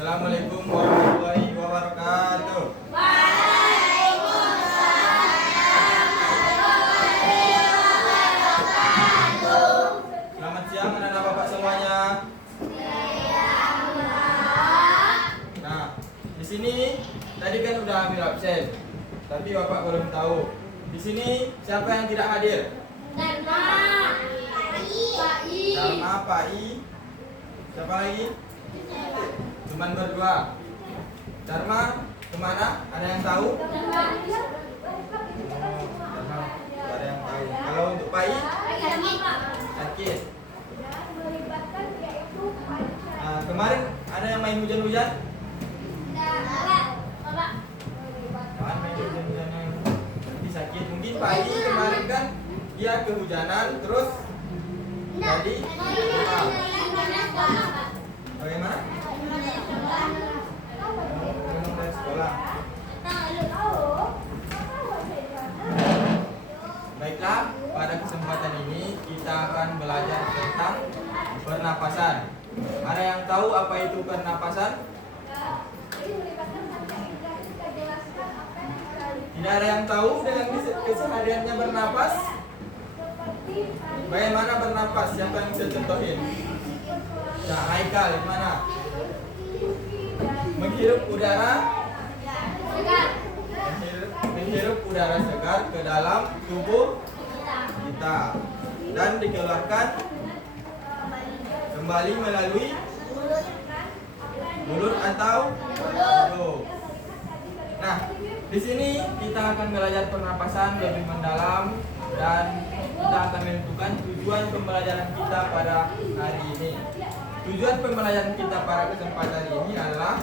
Assalamualaikum warahmatullahi wabarakatuh. Selamat siang anak-anak bapak semuanya. Nah, di sini tadi kan udah ambil absen, tapi bapak belum tahu. Di sini siapa yang tidak hadir? Dharma, Pak I. Siapa lagi? Cuman berdua. Dharma kemana? Ada yang tahu? Dharma tidak ada yang tahu. Kalau untuk Pak I? Sakit. Nah, kemarin ada yang main hujan-hujan? Kan main hujan-hujanan. Nanti sakit. Mungkin Pak I kemarin kan dia kehujanan terus jadi bagaimana? Dari sekolah. Baiklah, pada kesempatan ini kita akan belajar tentang pernapasan. Ada yang tahu apa itu pernapasan? Tidak ada yang tahu dengan kesehariannya bernapas? Bagaimana bernapas? Siapa yang bisa contohin? Nah, Haikal, gimana? Menghirup udara segar ke dalam tubuh kita dan dikeluarkan kembali melalui mulut atau hidung. Nah, di sini kita akan belajar pernapasan lebih mendalam dan kita akan menentukan tujuan pembelajaran kita pada hari ini. Tujuan pembelajaran kita pada kesempatan ini adalah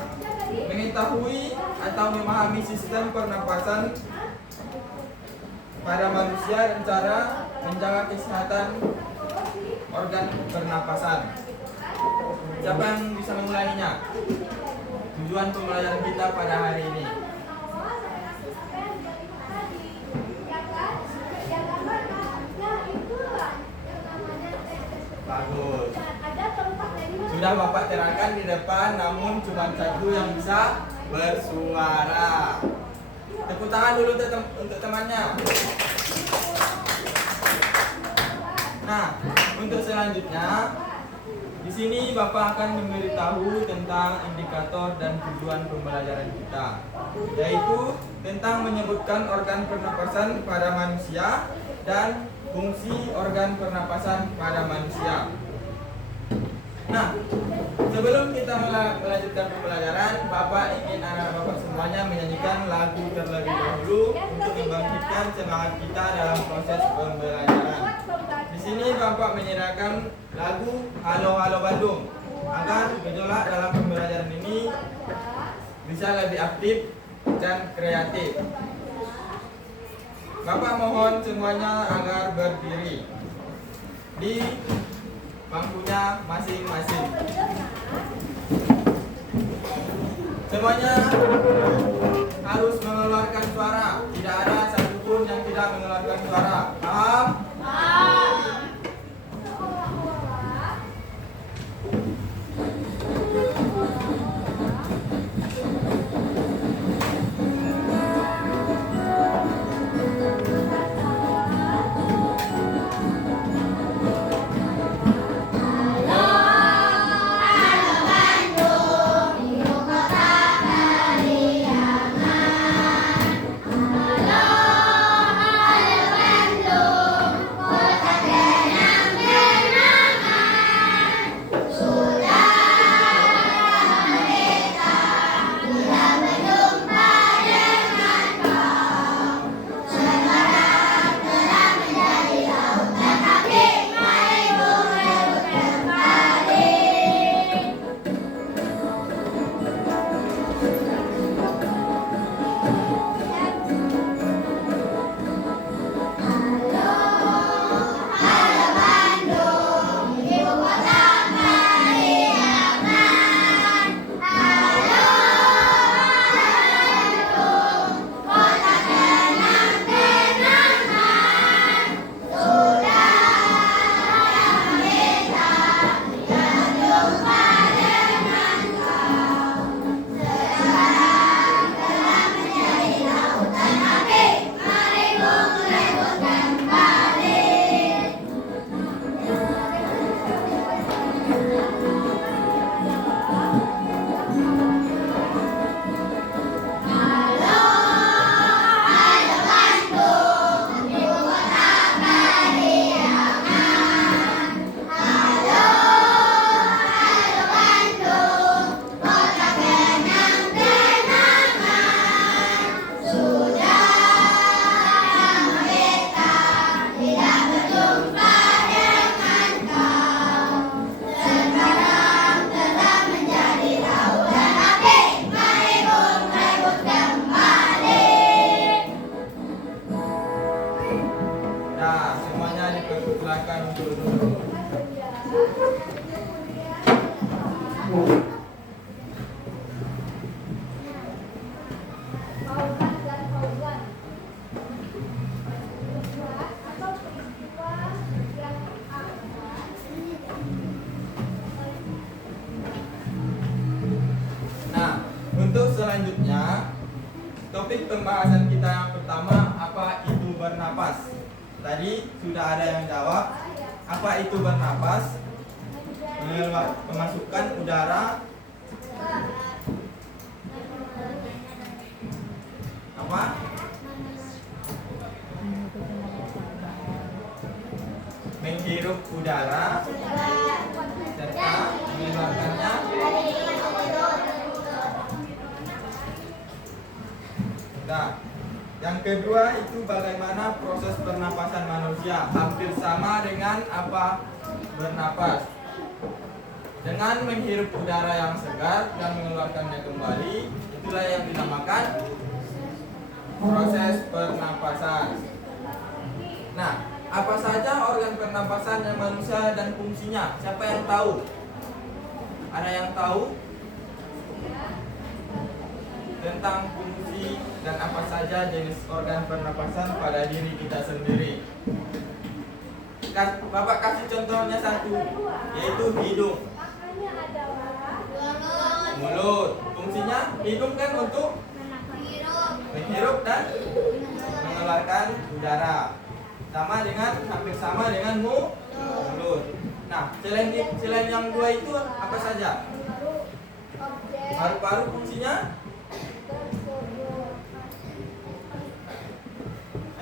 mengetahui atau memahami sistem pernapasan pada manusia dan cara menjaga kesehatan organ pernapasan. Siapa yang bisa memulainya? Tujuan pembelajaran kita pada hari ini. Bagus. Sudah Bapak terangkan di depan, namun cuma satu yang bisa bersuara. Tepuk tangan dulu untuk temannya. Nah, untuk selanjutnya, di sini Bapak akan memberitahu tentang indikator dan tujuan pembelajaran kita, yaitu tentang menyebutkan organ pernapasan pada manusia dan fungsi organ pernapasan pada manusia. Nah, sebelum kita melanjutkan pembelajaran, Bapak ingin anak Bapak semuanya menyanyikan lagu terlebih dahulu untuk membangkitkan semangat kita dalam proses pembelajaran. Di sini Bapak menyediakan lagu Halo Halo Bandung agar gejolak dalam pembelajaran ini bisa lebih aktif dan kreatif. Bapak mohon semuanya agar berdiri di bangkunya masing-masing. Semuanya harus mengeluarkan suara. Tidak ada satupun yang tidak mengeluarkan suara. Paham? selanjutnya, topik pembahasan kita yang pertama, apa itu bernapas. Tadi sudah ada yang jawab. Apa itu bernapas? Memasukkan udara apa? Menghirup udara serta mengeluarkannya. Nah, yang kedua itu bagaimana proses pernapasan manusia. Hampir sama dengan apa bernapas. Dengan menghirup udara yang segar dan mengeluarkannya kembali, itulah yang dinamakan proses pernapasan. Nah, apa saja organ pernapasan yang manusia dan fungsinya? Siapa yang tahu? Ada yang tahu tentang fungsi dan apa saja jenis organ pernapasan pada diri kita sendiri? Bapak kasih contohnya satu, yaitu hidung. Mulut. Fungsinya hidung kan untuk menghirup dan mengeluarkan udara. Hampir sama dengan mulut. Nah, selain yang dua itu apa saja? Paru-paru fungsinya?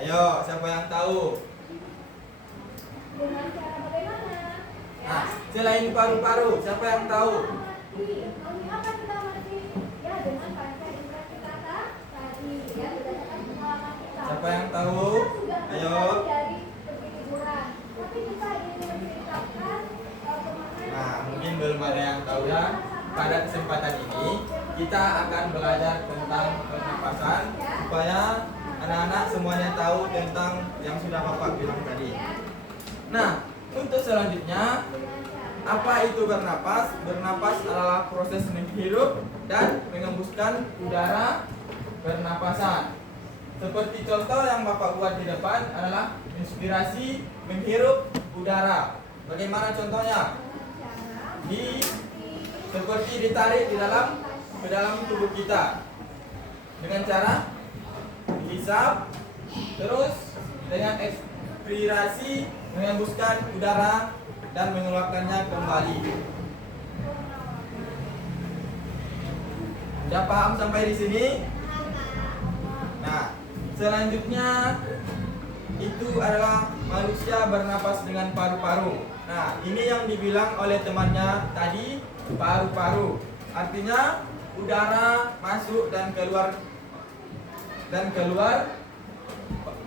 Ayo, siapa yang tahu? Nah, selain paru-paru, siapa yang tahu? Siapa yang tahu? Ayo. Nah, mungkin belum ada yang tahu ya. Pada kesempatan ini kita akan belajar tentang pernapasan supaya anak-anak semuanya tahu tentang yang sudah Bapak bilang tadi. Nah, untuk selanjutnya, apa itu bernapas? Bernapas adalah proses menghirup dan mengembuskan udara pernapasan. Seperti contoh yang Bapak buat di depan adalah inspirasi menghirup udara. Bagaimana contohnya? Seperti ditarik ke dalam tubuh kita dengan cara dihisap, terus dengan ekspirasi mengembuskan udara dan mengeluarkannya kembali. Sudah paham sampai di sini? Nah, selanjutnya itu adalah manusia bernapas dengan paru-paru. Nah, ini yang dibilang oleh temannya tadi, paru-paru. Artinya udara masuk dan keluar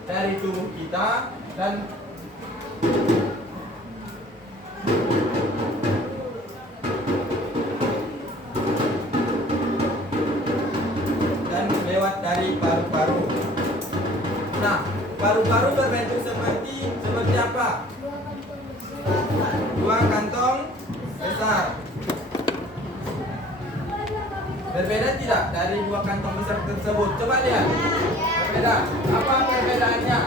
dari tubuh kita dan lewat dari paru-paru. Nah, paru-paru berbentuk seperti apa? Dua kantong besar. Berbeda tidak dari dua kantong besar tersebut? Coba lihat. Berbeda. Apa perbedaannya?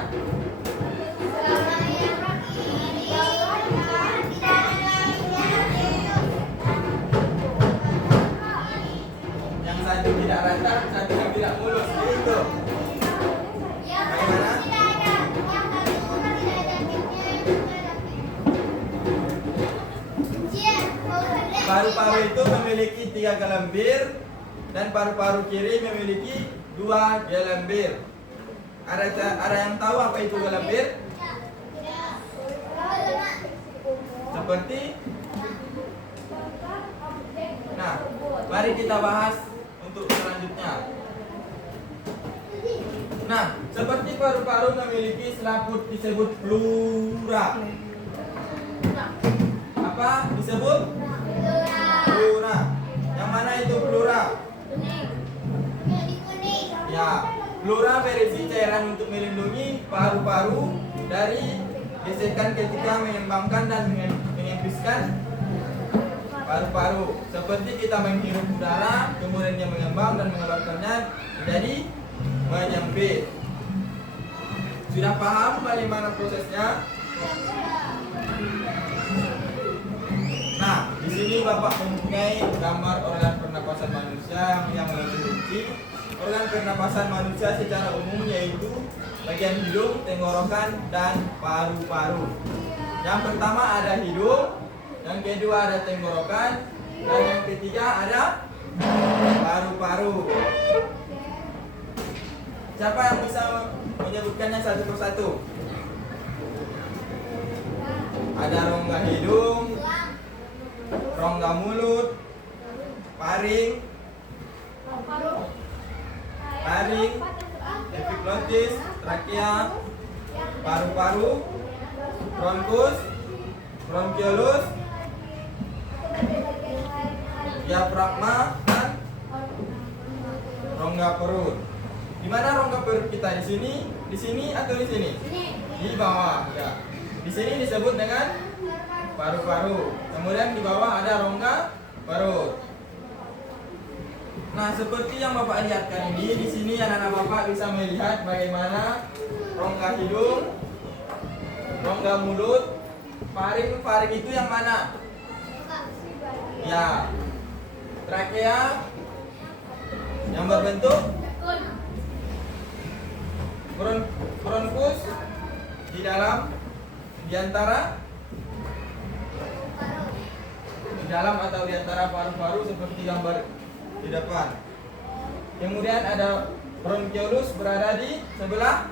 Yang satu tidak rata, satu yang tidak mulus. Itu. Bagaimana? Paru-paru itu memiliki 3 gelembir dan paru-paru kiri memiliki 2 gelembir. Ada yang tahu apa itu gelembir? Seperti. Nah, mari kita bahas untuk selanjutnya. Nah, seperti paru-paru memiliki selaput disebut pleura. Apa disebut? Pleura. Yang mana itu pleura? Ya, pleura berisi cairan untuk melindungi paru-paru dari gesekan ketika mengembangkan dan mengembuskan paru-paru. Seperti kita menghirup udara, kemudian dia mengembang dan mengeluarkannya menjadi menyempit. Sudah paham bagaimana prosesnya? Nah, di sini Bapak mempunyai gambar organ pernapasan manusia yang lebih rinci. di organ pernapasan manusia secara umum, yaitu bagian hidung, tenggorokan, dan paru-paru. Yang pertama ada hidung, yang kedua ada tenggorokan, dan yang ketiga ada paru-paru. Siapa yang bisa menyebutkannya satu persatu? Ada rongga hidung, rongga mulut, paring, epiglotis, trakea, paru-paru, bronkus, bronkiolus, diafragma, dan rongga perut. Di mana rongga perut kita? Di sini, atau di sini? Di bawah. Ya. Di sini disebut dengan paru-paru. Kemudian di bawah ada rongga perut. Nah, seperti yang Bapak lihatkan ini, di sini anak-anak Bapak bisa melihat bagaimana rongga hidung, rongga mulut, paring itu yang mana? Ya. Trakea yang berbentuk bronkus di dalam atau di antara paru-paru seperti gambar di depan. Kemudian ada bronkiolus berada di sebelah.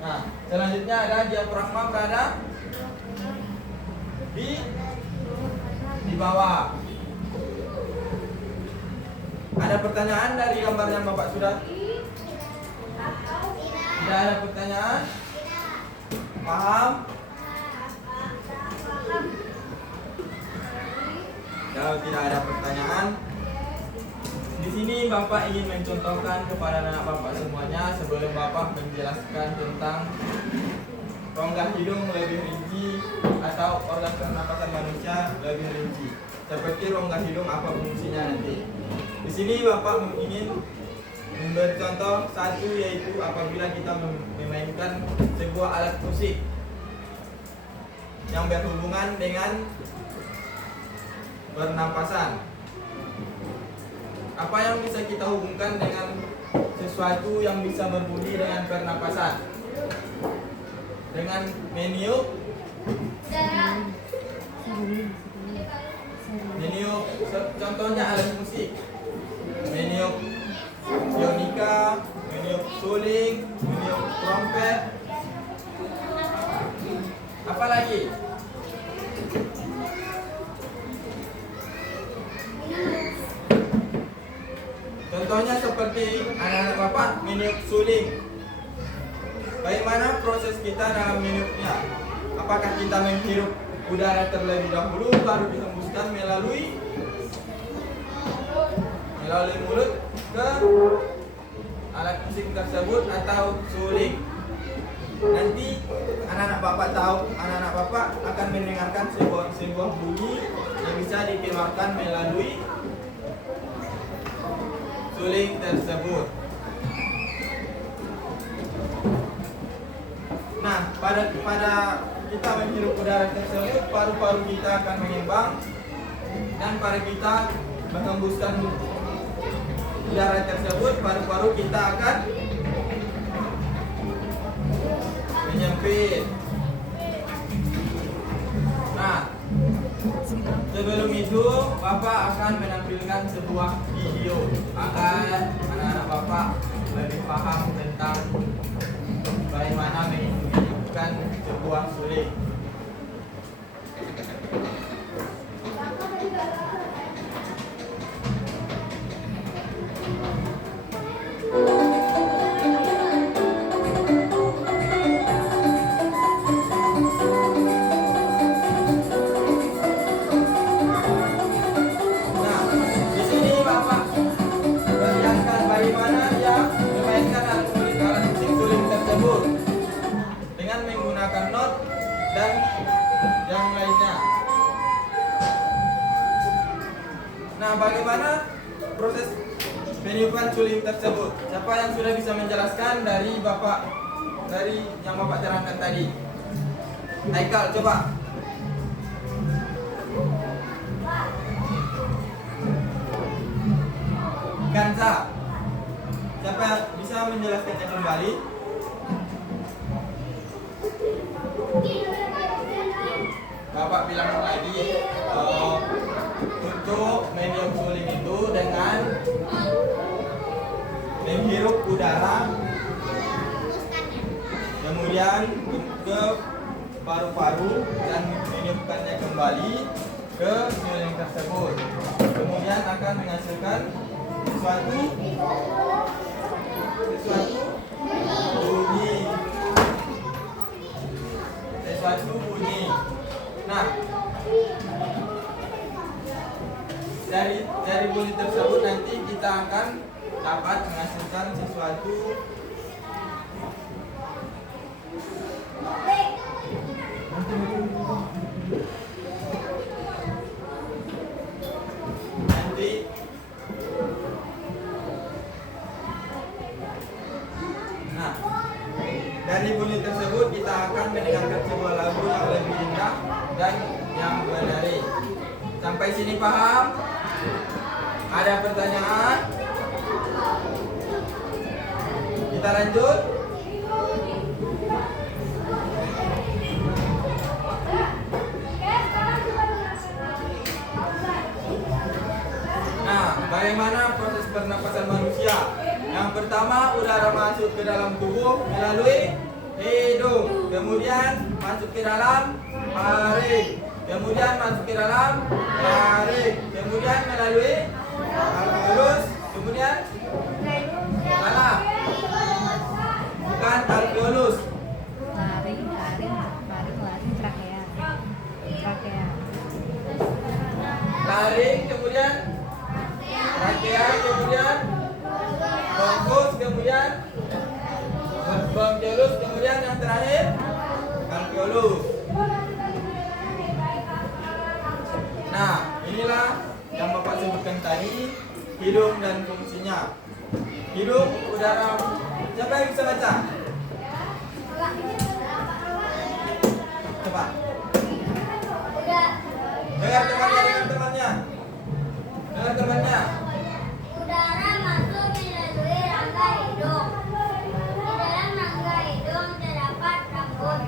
Nah, selanjutnya ada diafragma berada di bawah. Ada pertanyaan dari gambar yang Bapak sudah? Tidak ada pertanyaan? Paham? Kalau tidak ada pertanyaan, di sini Bapak ingin mencontohkan kepada anak Bapak semuanya sebelum Bapak menjelaskan tentang rongga hidung lebih rinci atau organ pernapasan manusia lebih rinci. Seperti rongga hidung apa fungsinya nanti. Di sini Bapak ingin memberi contoh satu, yaitu apabila kita memainkan sebuah alat musik yang berhubungan dengan pernapasan. Apa yang bisa kita hubungkan dengan sesuatu yang bisa berbunyi dengan pernapasan? Dengan meniup, contohnya alat musik, meniup sionika, meniup suling, meniup trompet. Apa lagi? Contohnya seperti anak-anak Bapak meniup suling. Bagaimana proses kita dalam meniupnya? Apakah kita menghirup udara terlebih dahulu baru dihembuskan melalui mulut ke alat musik tersebut atau suling? Nanti anak-anak Bapak akan mendengarkan sebuah bunyi yang bisa dikeluarkan melalui suling tersebut. Nah, pada kita menghirup udara tersebut, paru-paru kita akan mengembang dan pada kita menghembuskan udara tersebut, paru-paru kita akan menyempit. Nah, sebelum itu Bapak akan menampilkan sebuah video agar anak-anak Bapak lebih paham tentang bagaimana menghidupkan sebuah suling. Dan yang lainnya. Nah, bagaimana proses meniupkan suling tersebut? Siapa yang sudah bisa menjelaskan dari yang Bapak terangkan tadi? Haikal, coba. Kanza. Hamzah. Siapa bisa menjelaskannya kembali? Bapak bilang lagi untuk medium cooling itu dengan menghirup udara kemudian ke paru-paru dan meniupkannya kembali ke cooling tersebut, kemudian akan menghasilkan sesuatu bunyi. Nah, dari bunyi tersebut nanti kita akan dapat menghasilkan sesuatu nanti. Nah, dari bunyi tersebut kita akan mendengarkan sebuah lagu yang lebih indah dan yang menarik. Sampai sini paham? Ada pertanyaan? Kita lanjut. Nah, bagaimana proses pernapasan manusia? Yang pertama, udara masuk ke dalam tubuh melalui hidung, kemudian masuk ke dalam taring, kemudian masuk ke dalam taring, kemudian melalui alveolus, kemudian salah, bukan alveolus, laring trakea, laring, kemudian trakea, kemudian bronkus, kemudian bronkiolus, kemudian yang terakhir alveolus. Nah, inilah yang Bapak sebutkan tadi, hidung dan fungsinya. Hidung, udara. Siapa yang bisa baca? Coba. Dengar temannya. Udara masuk melalui rangka hidung. Di dalam rangka hidung terdapat rambut,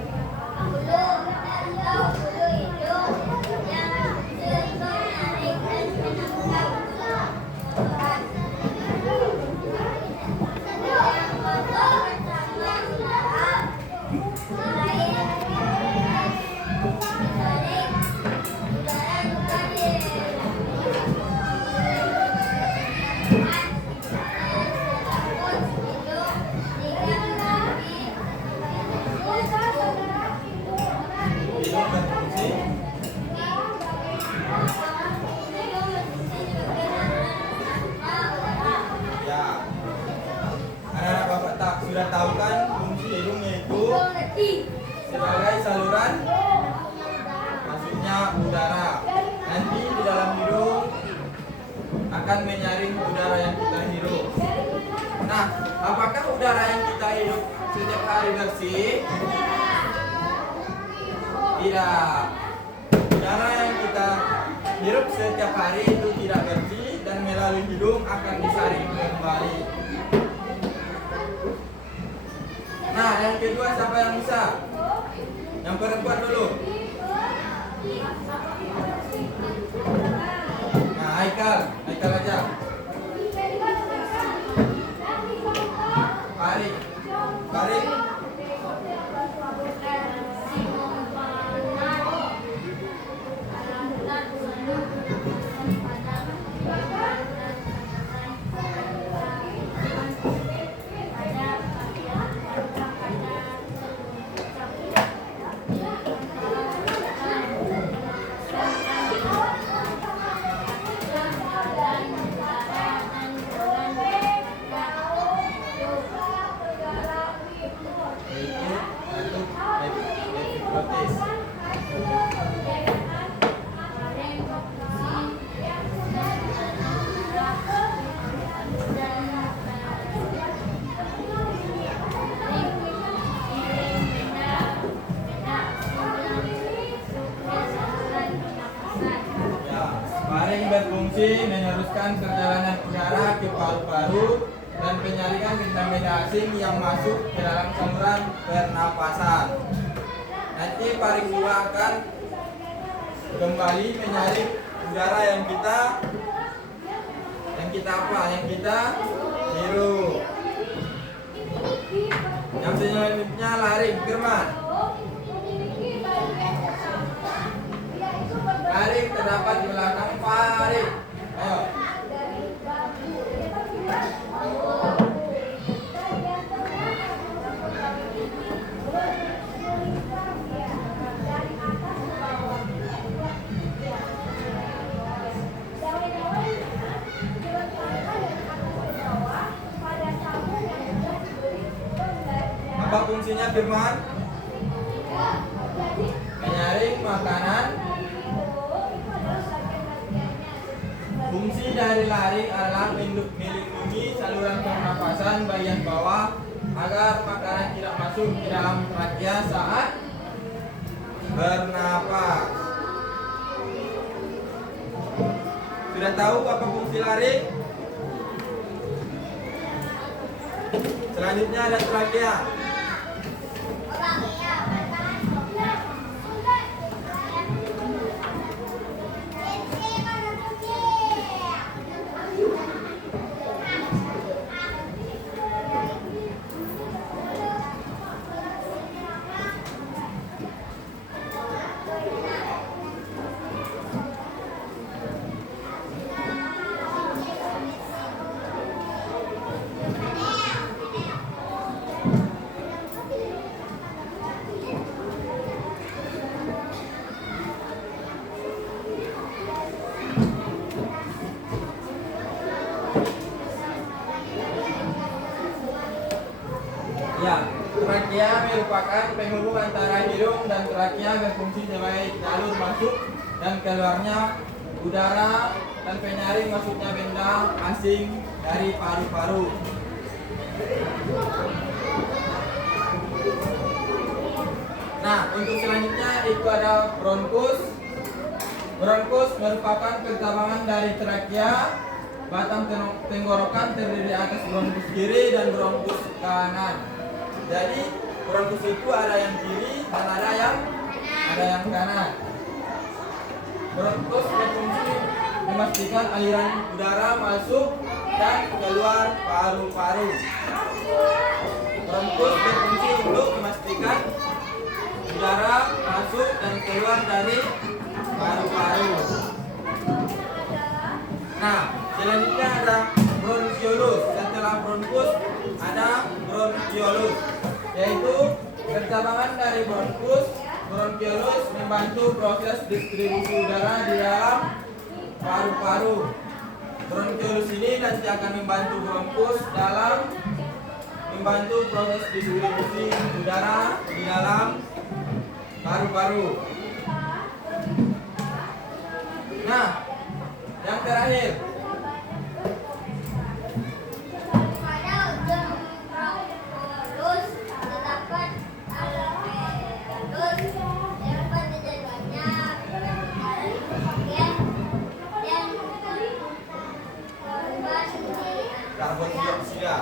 bulu, atau bulu hidung yang untuk menarik dan menangkap kotoran. Yang kotor bersama udara mulai ditarik, udara bukan Hidung dan fungsi. Ya. Anak-anak Bapak sudah tahu kan fungsi hidung yaitu sebagai saluran masuknya udara. Nanti di dalam hidung akan menyaring udara yang kita hirup. Nah, apakah udara yang kita hirup setiap hari bersih? Tidak. Udara yang kita hirup setiap hari itu tidak bersih dan melalui hidung akan disaring kembali. Nah, yang kedua siapa yang bisa? Yang perempuan dulu. Nah, Haikal aja. Farid. meneruskan perjalanan udara ke paru-paru dan penyaringan benda-benda asing yang masuk ke dalam saluran pernapasan. Nanti paling dua akan kembali menyaring udara yang kita hirup. Yang selanjutnya laring, Firman. Laring terdapat di belakang faring. Ayo. Apa fungsinya, Firman? Menyaring makanan. Fungsi dari laring adalah melindungi saluran pernapasan bagian bawah agar makanan tidak masuk ke dalam trakea saat bernapas. Sudah tahu apa fungsi laring? Selanjutnya ada trakea. Ya, trakea merupakan penghubung antara hidung dan trakea, berfungsi sebagai jalur masuk dan keluarnya udara dan penyaring masuknya benda asing dari paru-paru. Nah, untuk selanjutnya itu ada bronkus. Bronkus merupakan percabangan dari trakea. Batang tenggorokan terdiri atas bronkus kiri dan bronkus kanan. Jadi bronkus itu ada yang kiri dan ada yang kanan. Bronkus berfungsi memastikan aliran udara masuk dan keluar paru-paru. Bronkus berfungsi untuk memastikan udara masuk dan keluar dari paru-paru. Nah, selanjutnya ada bronkiolus. Setelah bronkus ada bronkiolus, yaitu percabangan dari bronkus. Bronkiolus membantu proses distribusi udara di dalam paru-paru. Bronkiolus ini nanti akan membantu bronkus dalam membantu proses distribusi udara di dalam paru-paru. Nah, yang terakhir, Pada ujung bronkiolus terdapat alveolus. Dapat tujuannya mengenali oksigen dan korban di karbon dioksida.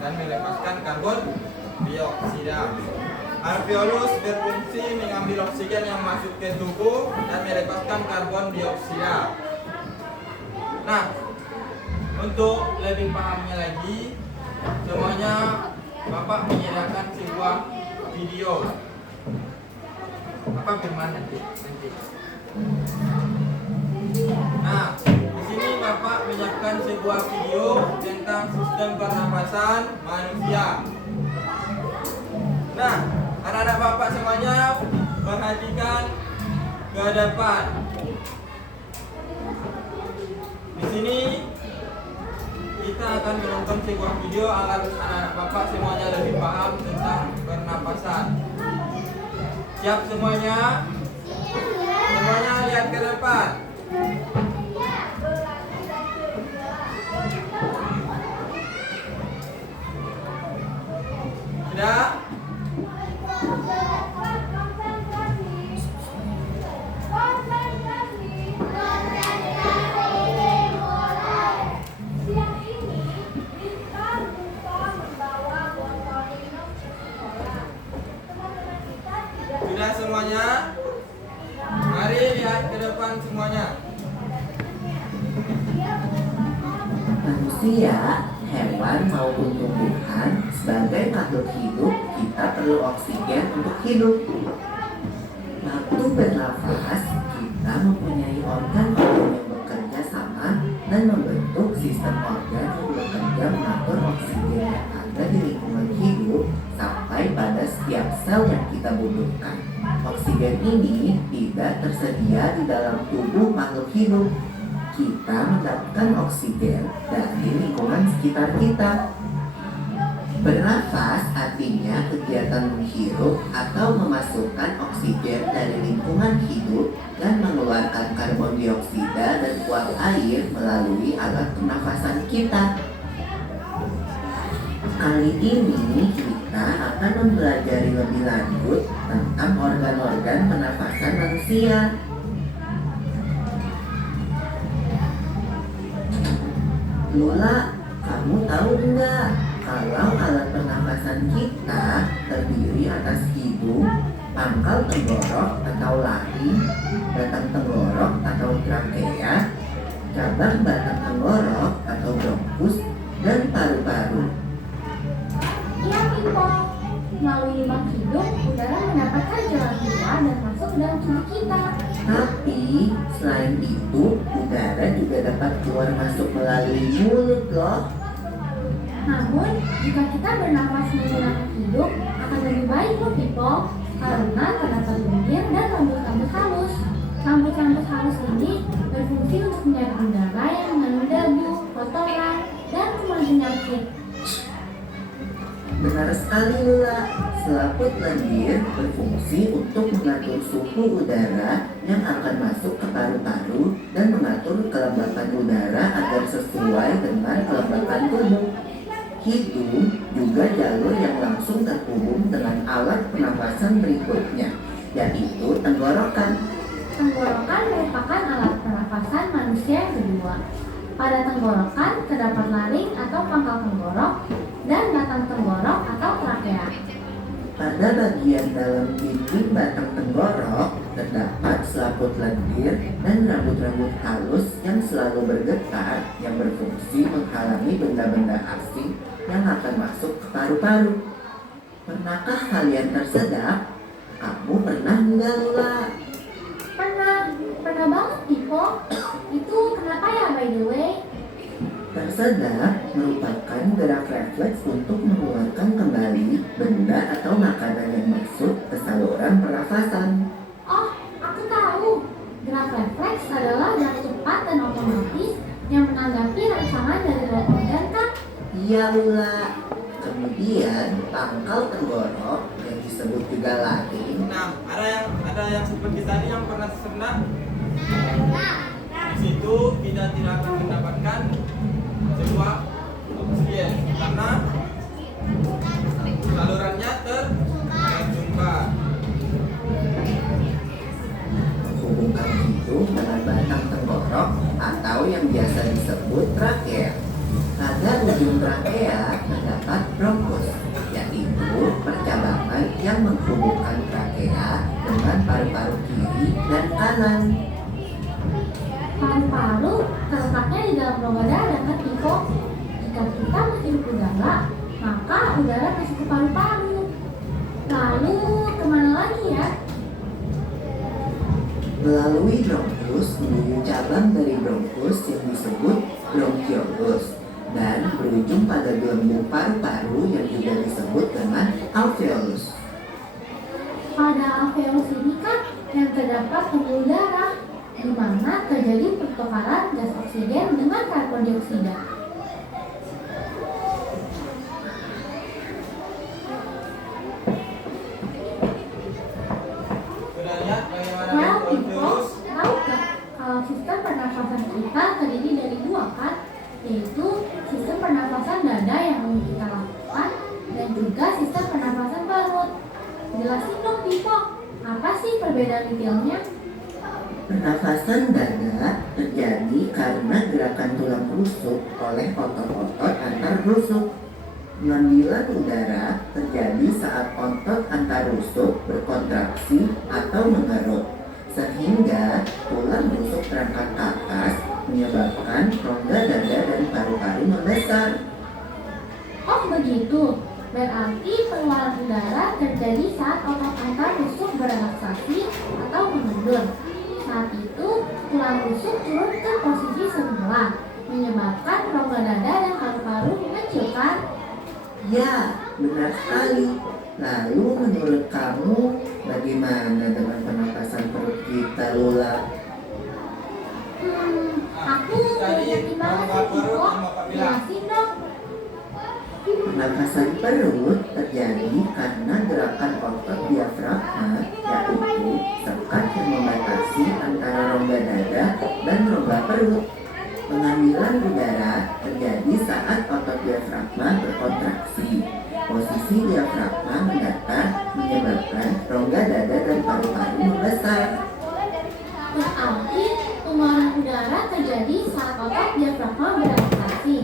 Dan melepaskan karbon dioksida. Alveolus berfungsi mengambil oksigen yang masuk ke tubuh dan melepaskan karbon dioksida. Nah, untuk lebih pahamnya lagi, semuanya Bapak menyediakan sebuah video. Apa firman nanti? Nah, di sini Bapak menyiapkan sebuah video tentang sistem pernapasan manusia. Nah, anak-anak Bapak semuanya perhatikan ke depan. Di sini kita akan menonton sebuah video agar anak-anak Bapak semuanya lebih paham tentang pernapasan. Siap semuanya? Semuanya lihat ke depan. Sudah? Sudah semuanya? Mari lihat ke depan semuanya. Manusia, hewan maupun tumbuhan, sebagai makhluk hidup, kita perlu oksigen untuk hidup. Waktu bernafas, kita mempunyai organ-organ yang bekerja sama dan membentuk sistem organ yang bekerja mengatur oksigen yang ada di lingkungan hidup sampai pada setiap sel yang kita butuhkan. Oksigen ini tidak tersedia di dalam tubuh makhluk hidup. Kita mendapatkan oksigen dari lingkungan sekitar kita. Bernafas artinya kegiatan menghirup atau memasukkan oksigen dari lingkungan hidup dan mengeluarkan karbon dioksida dan uap air melalui alat pernafasan kita. Kali ini kita akan mempelajari lebih lanjut tentang organ-organ pernafasan manusia. Lula, kamu tahu enggak kalau alat pernafasan kita terdiri atas hidung, pangkal tenggorok atau laring, batang tenggorok atau trakea, cabang batang tenggorok atau bronkus, dan paru-paru. Iya, Pipo. Melalui lubang hidung, udara mendapatkan jalan keluar dan masuk ke dalam tubuh kita. Tapi selain itu, udara juga dapat keluar masuk melalui mulut loh. Namun, jika kita bernafas menggunakan hidung, akan lebih baik loh, Pipo. Karena terdapat lendir dan rambut-rambut halus. Rambut-rambut halus ini berfungsi untuk menjaga udara yang mengandung debu, kotoran, dan kuman penyakit. Benar sekali Lula, selaput lendir berfungsi untuk mengatur suhu udara yang akan masuk ke paru-paru dan mengatur kelembapan udara agar sesuai dengan kelembapan tubuh. Hidung juga jalur yang langsung terhubung dengan alat pernapasan berikutnya, yaitu tenggorokan. Tenggorokan merupakan alat pernafasan manusia yang kedua. Pada tenggorokan terdapat laring atau pangkal tenggorok dan batang tenggorok atau trakea. Pada bagian dalam dinding batang tenggorok terdapat selaput lendir dan rambut-rambut halus yang selalu bergetar yang berfungsi menghalangi benda-benda asing yang akan masuk ke paru-paru. Pernahkah kalian tersedak? Kamu pernah enggak, Lula? Pernah banget, Pipo. Itu kenapa ya, by the way? Tersedak merupakan gerak refleks untuk mengeluarkan kembali benda atau makanan yang masuk ke saluran pernafasan. Oh, aku tahu. Gerak refleks adalah gerak cepat dan otomatis yang menanggapi rangsangan dari luar organ, kan? Iya, Lula. Kemudian pangkal tenggorok yang disebut juga laring. Nah, ada yang seperti tadi yang pernah tersedak. Di situ kita tidak akan mendapatkan sebuah oksigen karena salurannya tersumbat. Menghubungkan hidung dengan batang tenggorok atau yang biasa disebut trakea. Pada ujung trakea terdapat bronkus, yaitu percabangan yang menghubungkan trakea dengan paru-paru kiri dan kanan. Paru-paru terletaknya di dalam rongga dada, kan, Pipo? Jika kita menghirup udara, maka udara masuk ke paru-paru. Lalu kemana lagi ya? Melalui bronkus menuju cabang dari bronkus yang disebut bronkiolus dan berujung pada gelembung paru-paru yang juga disebut dengan alveolus. Pada alveolus ini kan yang terdapat pembuluh darah, di mana terjadi pertukaran gas oksigen dengan karbon dioksida. umum kita lakukan, dan juga sistem pernapasan perut. Jelasin dong, Pipo, apa sih perbedaan detailnya? Pernafasan dada terjadi karena gerakan tulang rusuk oleh otot-otot antar rusuk. Pengambilan udara terjadi saat otot antar rusuk berkontraksi atau mengerut, sehingga tulang rusuk terangkat ke atas menyebabkan rongga dada dan paru-paru membesar. Oh begitu, berarti pengeluaran udara terjadi saat otot antar rusuk berelaksasi atau mengendur. Saat itu, tulang rusuk turun ke posisi semula, menyebabkan rongga dada dan paru-paru mengecilkan. Ya, benar sekali. Lalu menurut kamu, bagaimana dengan pernapasan perut kita, Lula? Aku yakin banget sih, Pipo. Jelasin dong. Pernapasan perut terjadi karena gerakan otot diafragma, yaitu sekat yang membatasi antara rongga dada dan rongga perut. Pengambilan udara terjadi saat otot diafragma berkontraksi. Posisi diafragma mendatar menyebabkan rongga dada dan paru-paru membesar. Berarti pengeluaran udara terjadi saat otot diafragma berelaksasi.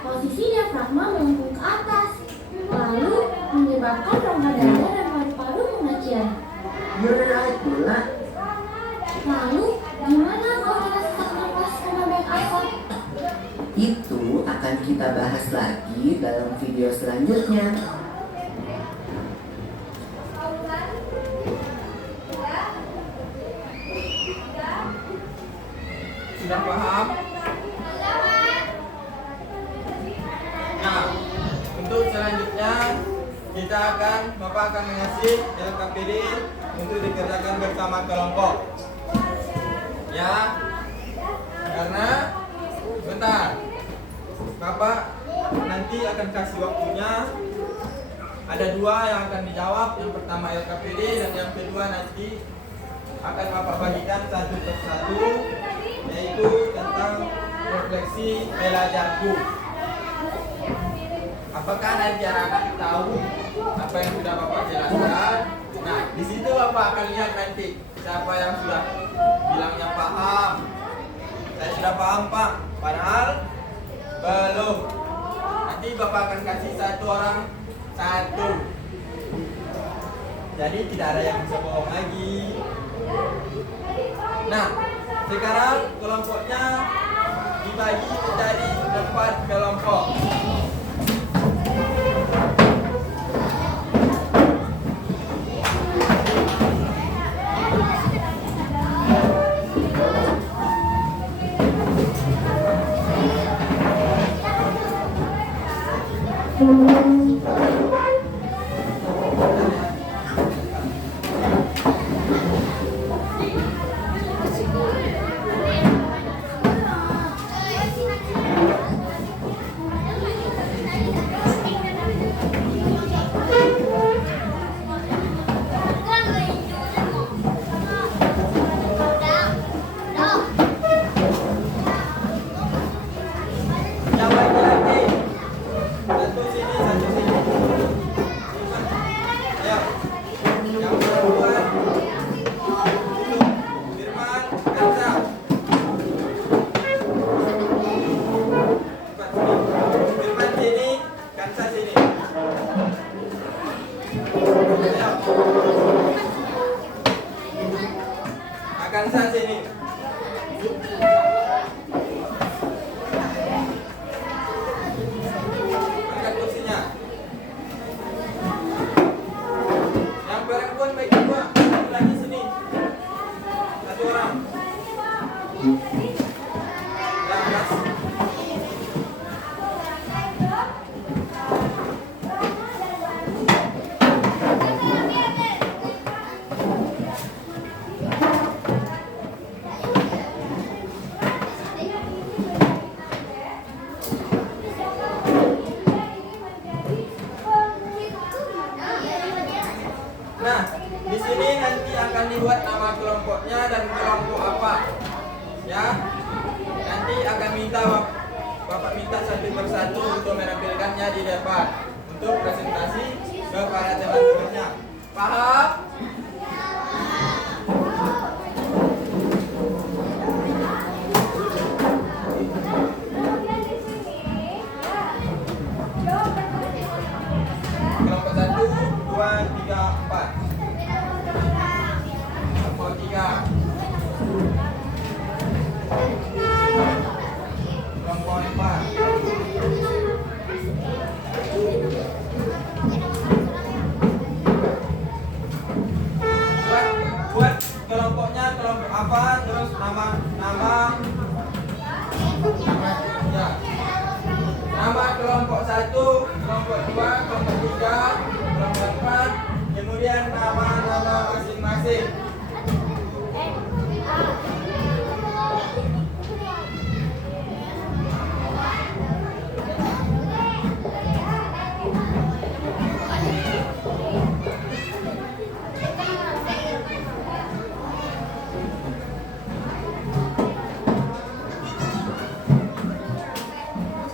Posisi diafragma melengkung ke atas, lalu menyebabkan rongga dada dan paru-paru mengecil. You're right, Lula. Lalu, gimana kalau kita sesak nafas sama banyak asap? Itu akan kita bahas lagi dalam video selanjutnya. Sudah paham? Nah, untuk selanjutnya Bapak akan mengasih LKPD untuk dikerjakan bersama kelompok. Ya, karena bentar, Bapak nanti akan kasih waktunya. Ada dua yang akan dijawab. Yang pertama LKPD dan yang kedua nanti akan Bapak bagikan satu persatu, yaitu tentang refleksi belajarku. Apakah nanti anak-anak tahu apa yang sudah Bapak jelaskan? Nah, di situ Bapak akan lihat nanti siapa yang sudah bilangnya paham. Saya sudah paham, Pak. Padahal belum. Nanti Bapak akan kasih satu orang satu. Jadi tidak ada yang bisa bohong lagi. Nah, sekarang kelompoknya dibagi menjadi 4 kelompok. Yang laki-laki satu sini, satu sini. di depan untuk presentasi ke para teman-temannya. Paham? Kelompok 1, 2, 3, 4. Kelompok 3. Kelompok 4. Buat kelompoknya kelompok apa, terus nama ya. Nama kelompok 1, kelompok 2, kelompok 3, kelompok 4, kemudian nama-nama masing-masing.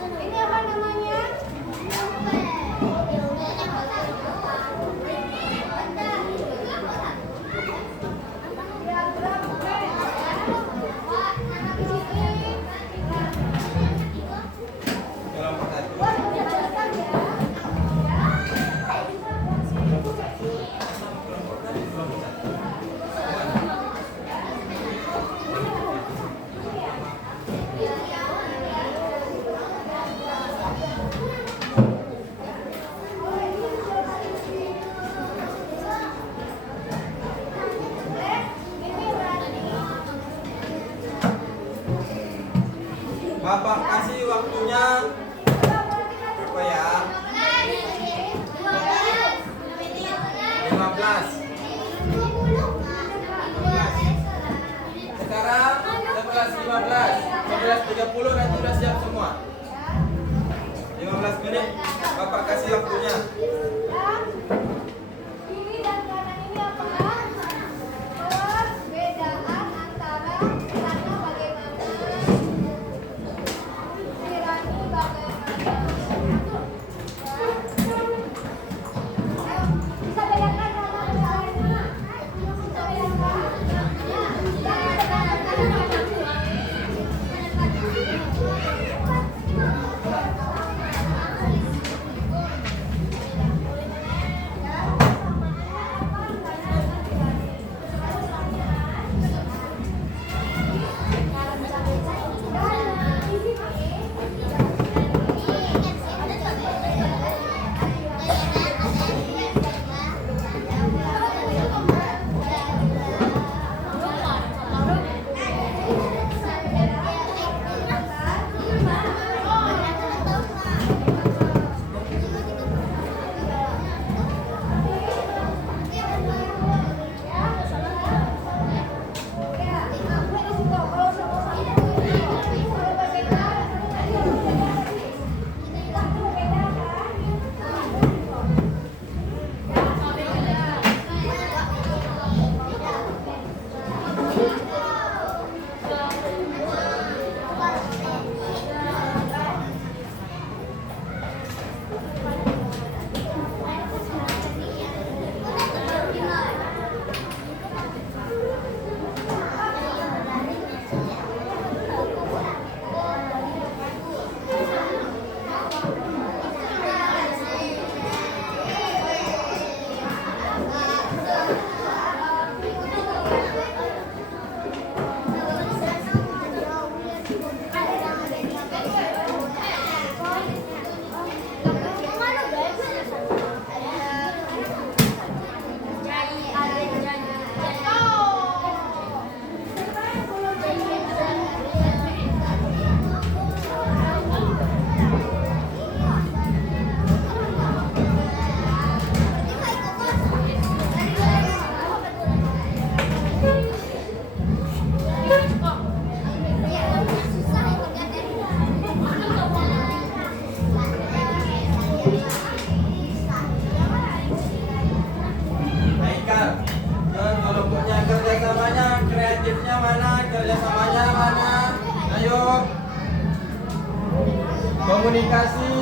Ini apa namanya? Kelompok 1. Bapak kasih waktunya apa ya? 15. Sekarang 11.15, 11.30 nanti sudah siap semua. 15 menit Bapak kasih waktunya. Ini dan kanan ini apa? Perbedaan antara karena bagaimana Kirani bagaimana bisa bedakan nama misalnya bisa Komunikasi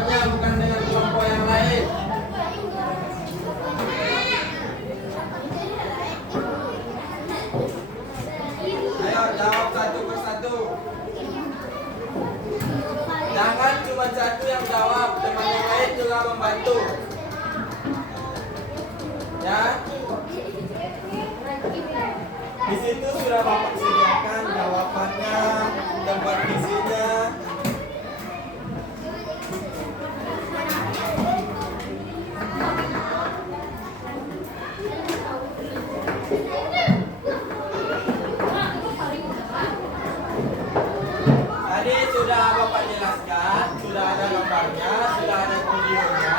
kelompoknya, bukan dengan kelompok yang lain. Ayo jawab satu persatu. Jangan cuma satu yang jawab, teman yang lain juga membantu. Ya. Di situ sudah Bapak sediakan jawabannya, tempat isinya. Tadi sudah Bapak jelaskan, sudah ada gambarnya, sudah ada videonya.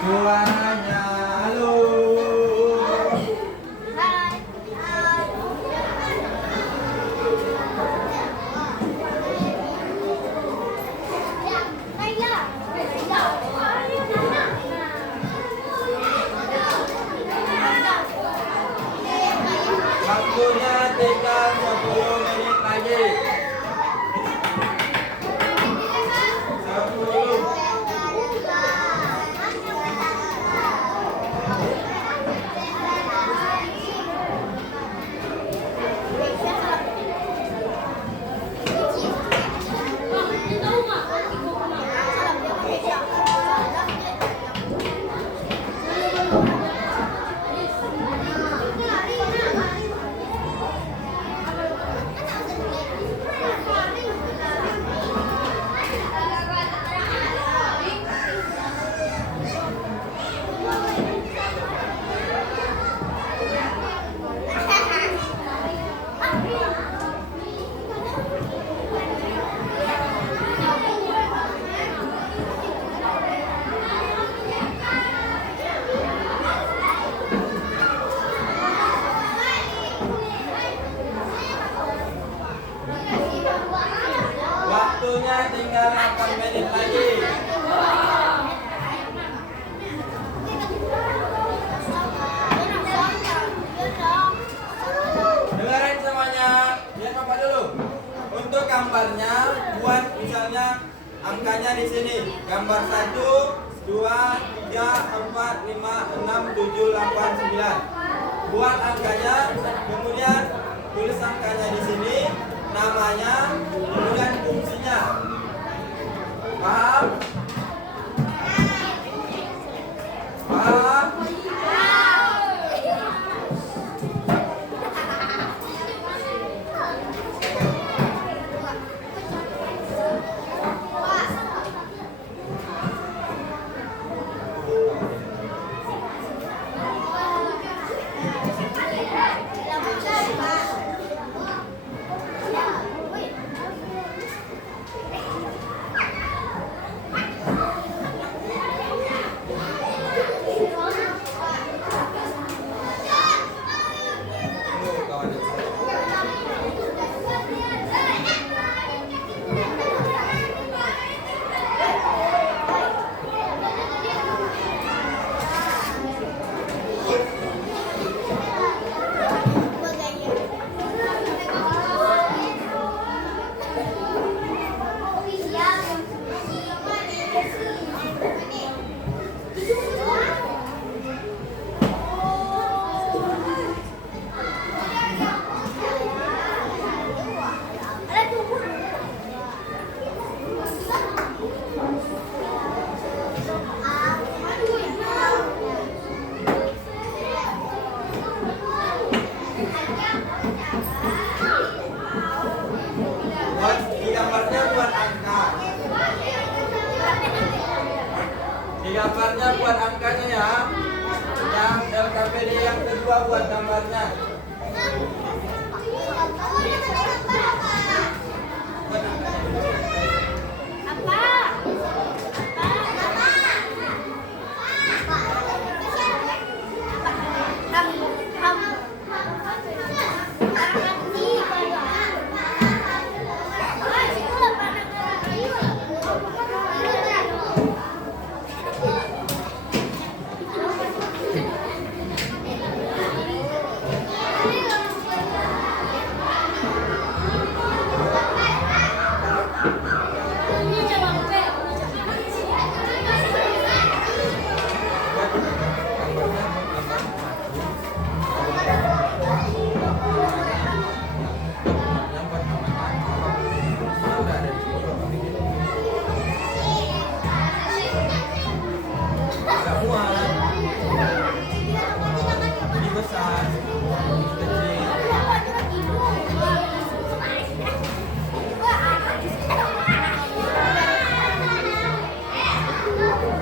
Suaranya, halo. Waktunya tinggal 10 menit lagi. 10. Waktunya tinggal 8 menit lagi. Dengarin semuanya, lihat Bapak dulu. Untuk gambarnya, buat misalnya angkanya di sini. Gambar 1, 2, 3, 4, 5, 6, 7, 8, 9. Buat angkanya, kemudian tulis angkanya di sini, namanya, kemudian fungsinya. Paham? Paham? gambarnya buat angkanya ya. Yang LKPD yang kedua buat gambarnya. Buat angkanya.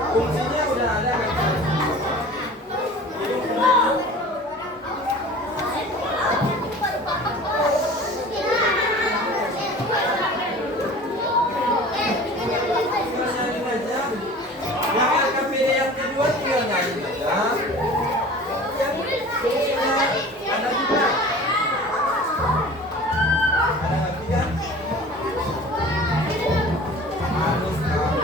Fungsinya udah ada kan? Nyalin aja. Yang LKPD yang kedua tinggal nyalin aja. Yang fungsinya ada juga. Ada lagi kan? Harus tahu.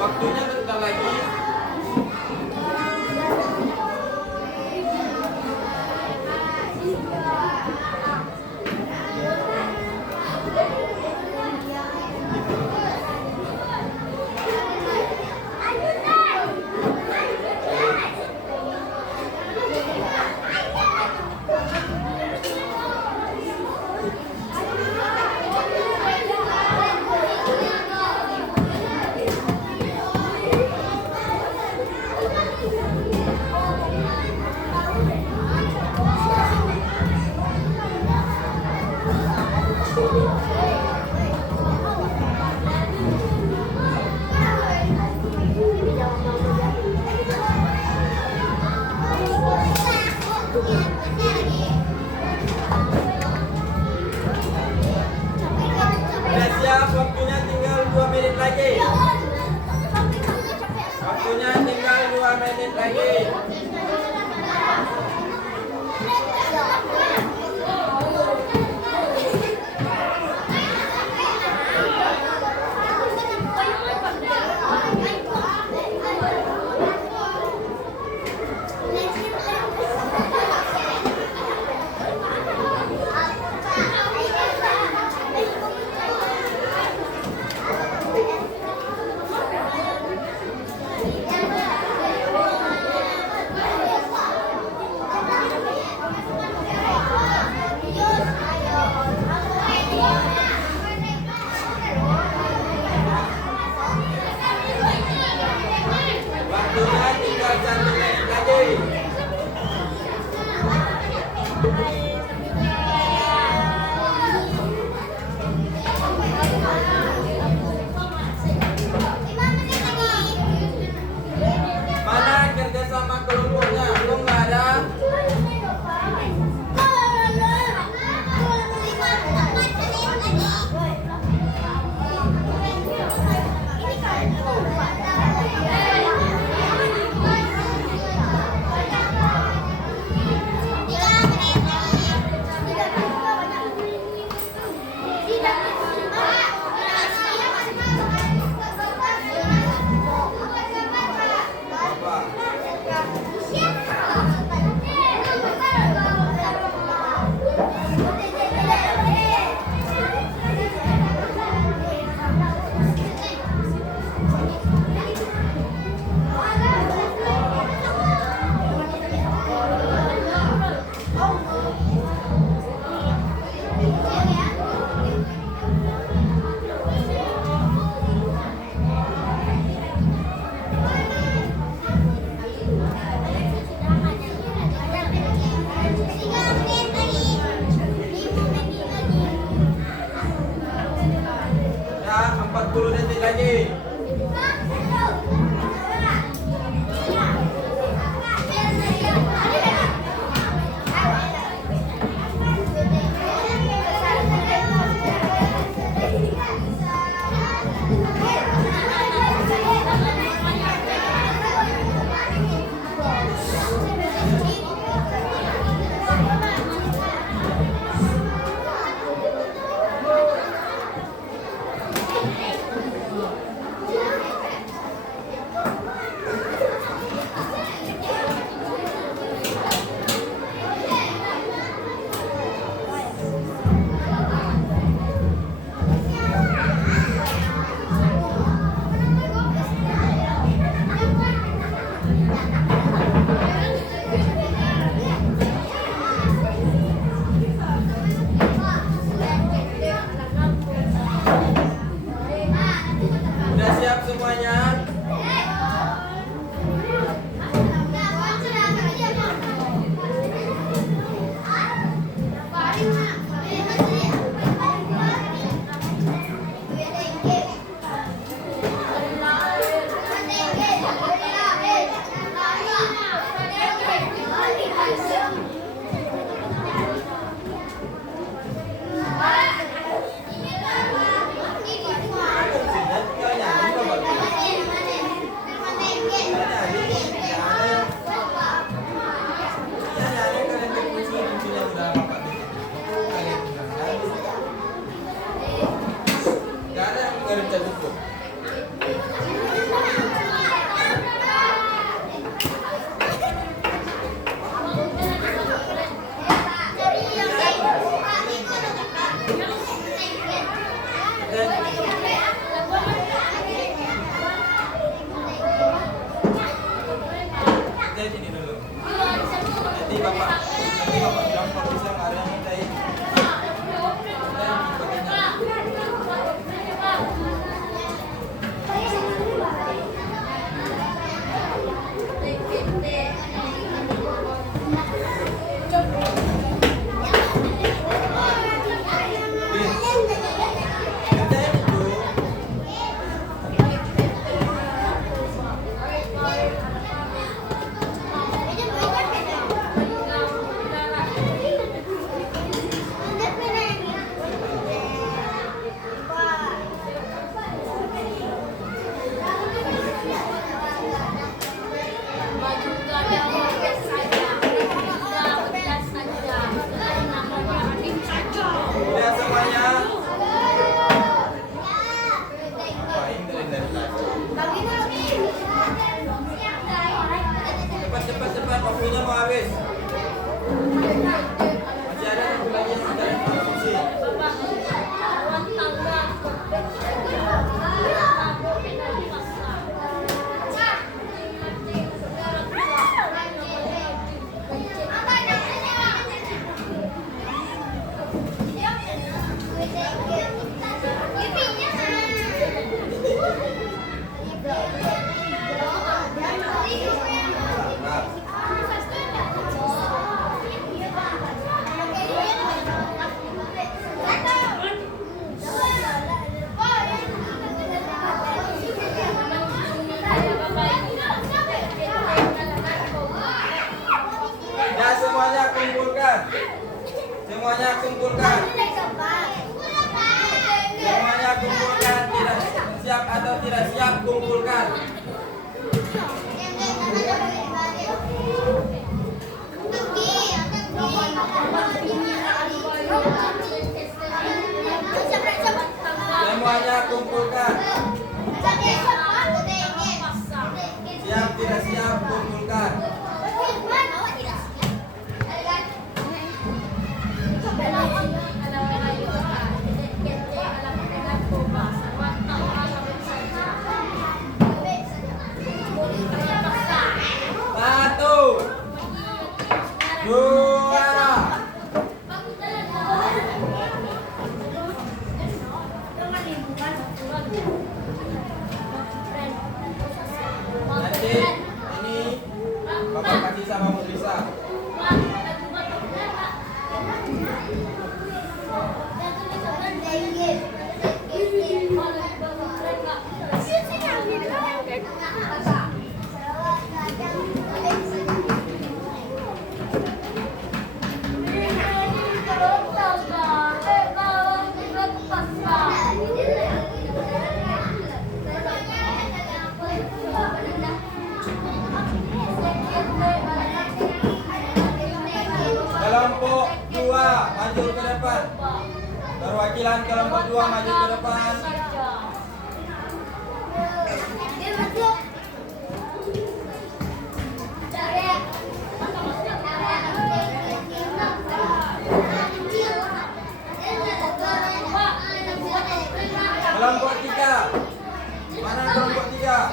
Waktunya bentar lagi. Udah siap, waktunya tinggal 2 menit lagi. Waktunya tinggal 2 menit lagi. Waktunya mau habis. Masih ada satu lagi yang mencari posisi. Ya, semuanya kumpulkan. Semuanya kumpulkan. Semuanya kumpulkan. Tidak siap atau tidak siap kumpulkan. Semuanya kumpulkan. Siap tidak siap kumpulkan. Satu, dua, nanti ini Bapak kasih sama Musa. Kelompok 2 maju ke depan. Perwakilan kelompok 2 maju ke depan. Kelompok 3. Mana kelompok 3?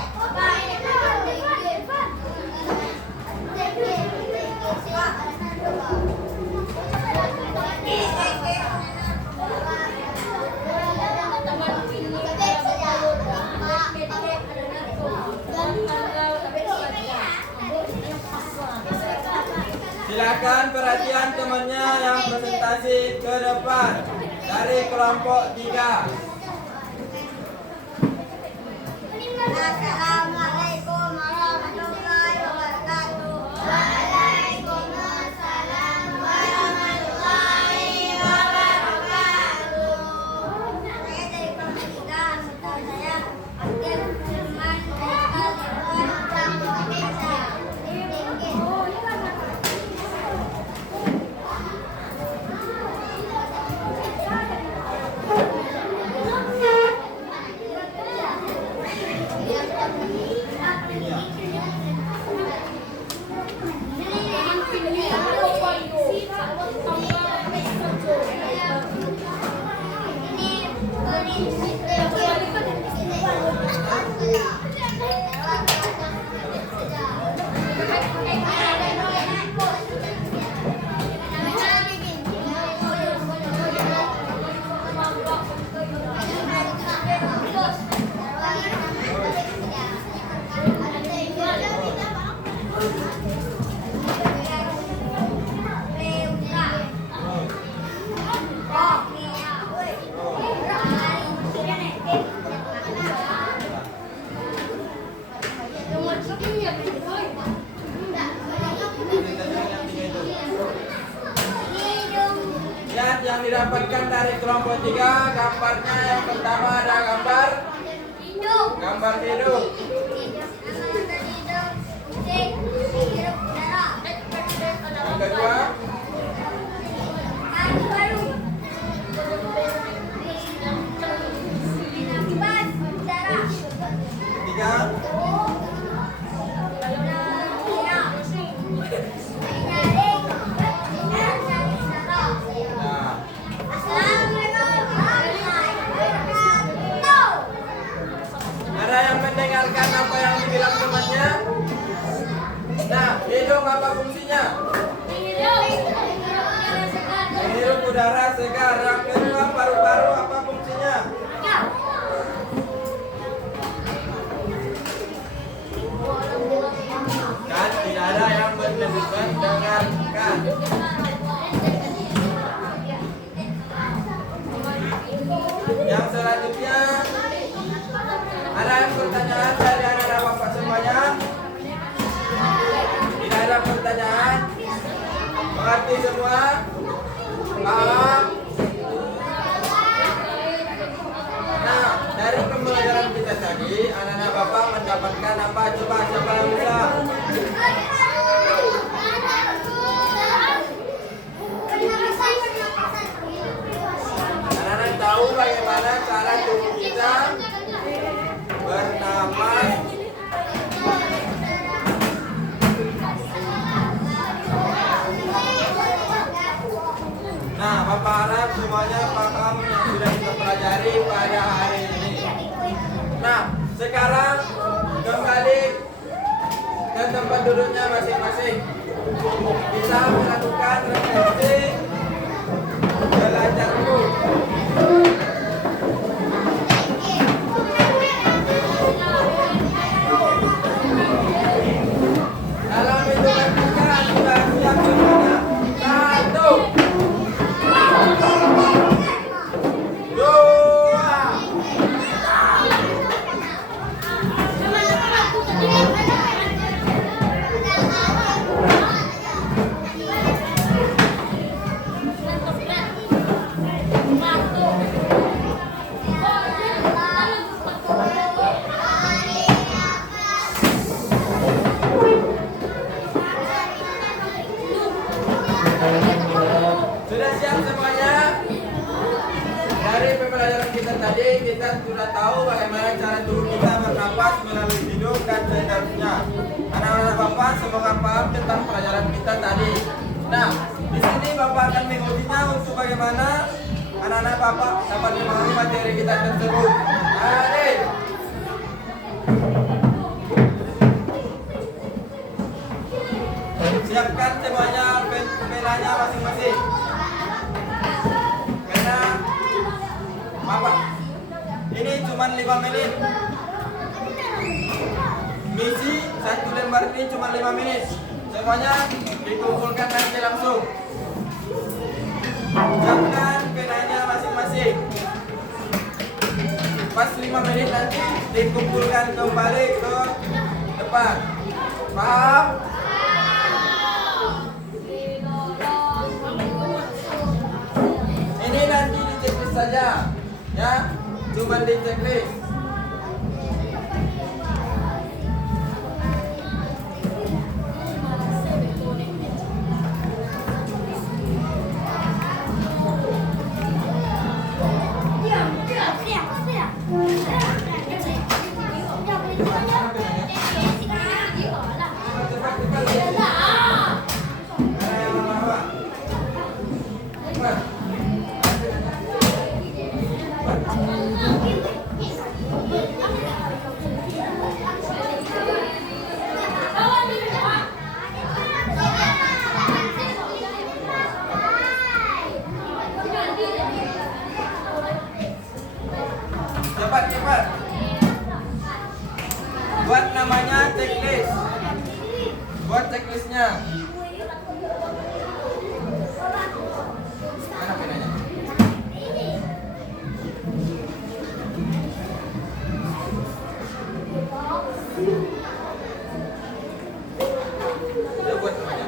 Silakan perhatian temannya yang presentasi ke depan dari kelompok 3. Assalamualaikum warahmatullahi wabarakatuh. Waalaikumsalam warahmatullahi wabarakatuh. Saya dari kelompok 3, anggota saya Abdul Firman Haikal Irwan Desa. Lihat yang didapatkan dari kelompok 3, gambarnya yang pertama ada gambar hidup. Yang kedua, ketiga, apa fungsinya? Menghirup udara segar. Yang kedua, paru-paru apa fungsinya? Kan tidak ada yang mendengarkan. Yang selanjutnya, ada yang pertanyaan dari anak-anak bapak semuanya? Tidak ada pertanyaan? Mengerti semua? Paham? Nah, dari pembelajaran kita tadi, anak-anak bapak mendapatkan apa? Coba siapa yang bisa? Anak-anak tahu bagaimana cara tubuh kita bernapas? Nah, bapak harap semuanya paham yang sudah kita pelajari pada hari ini. Nah, sekarang kembali ke tempat duduknya masing-masing. Kita melakukan refleksi belajar dulu. Dalam hitungan tiga sudah siap semuanya. 1, 2. Sudah siap semuanya? Dari pembelajaran kita tadi, kita sudah tahu bagaimana cara tubuh kita bernapas melalui hidung dan seterusnya. Anak-anak bapak semoga paham tentang pelajaran kita tadi. Nah, di sini bapak akan mengujinya untuk bagaimana anak-anak bapak dapat memahami materi kita tersebut. Adik, siapkan semuanya penanya masing-masing. Pena bapak. Ini cuma 5 menit. Misi 1 lembar ini cuma 5 menit. Semuanya dikumpulkan nanti langsung. Siapkan penanya masing-masing. Pas 5 menit nanti dikumpulkan kembali ke depan. Paham? Ini nanti di checklist saja, ya, cuma di checklist. Cepat. Buat namanya checklist. Buat checklistnya. Mana penanya? Ya, buat namanya.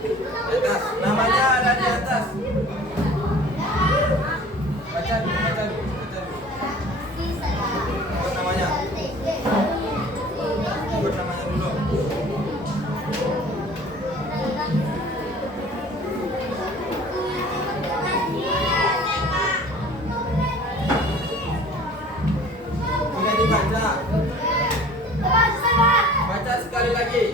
Di atas. Namanya ada di atas. Baca dulu. Buat namanya dulu. Sudah dibaca. Baca sekali lagi.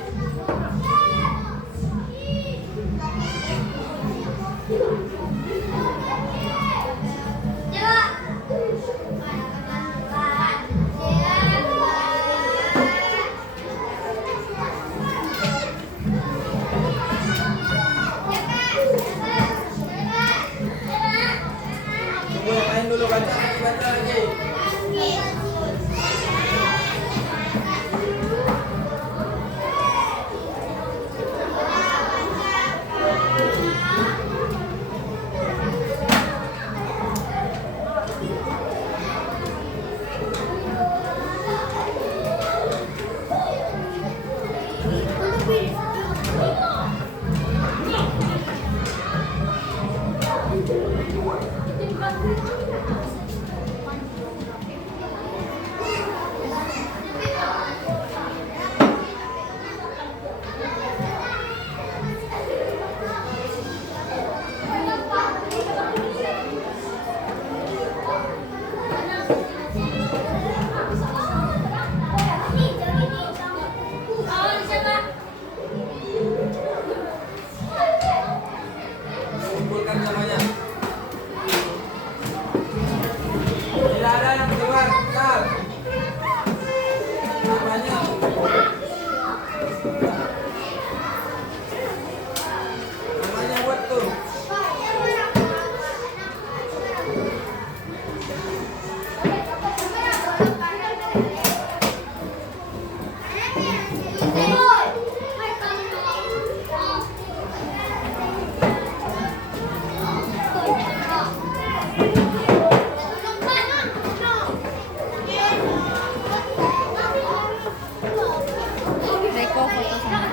foto sama.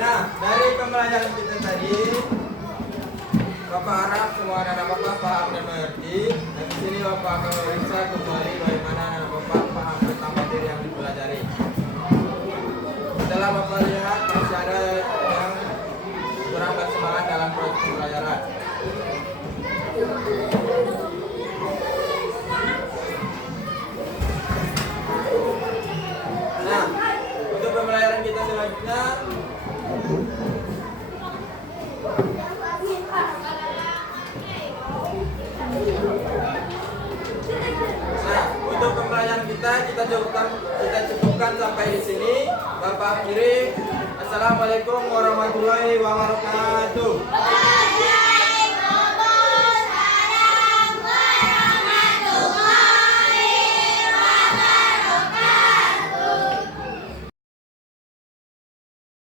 Nah, dari pembelajaran kita tadi, Bapak harap semua anak Bapak paham dan mengerti. Dan di sini Bapak akan memeriksa kembali bagaimana anak Bapak paham tentang materi yang dipelajari. Setelah Bapak lihat masih ada yang kurang bersemangat dalam proses pembelajaran. Nah, untuk pembelajaran kita selanjutnya, nah, untuk pembelajaran kita cukupkan sampai di sini. Bapak akhiri. Assalamualaikum warahmatullahi wabarakatuh.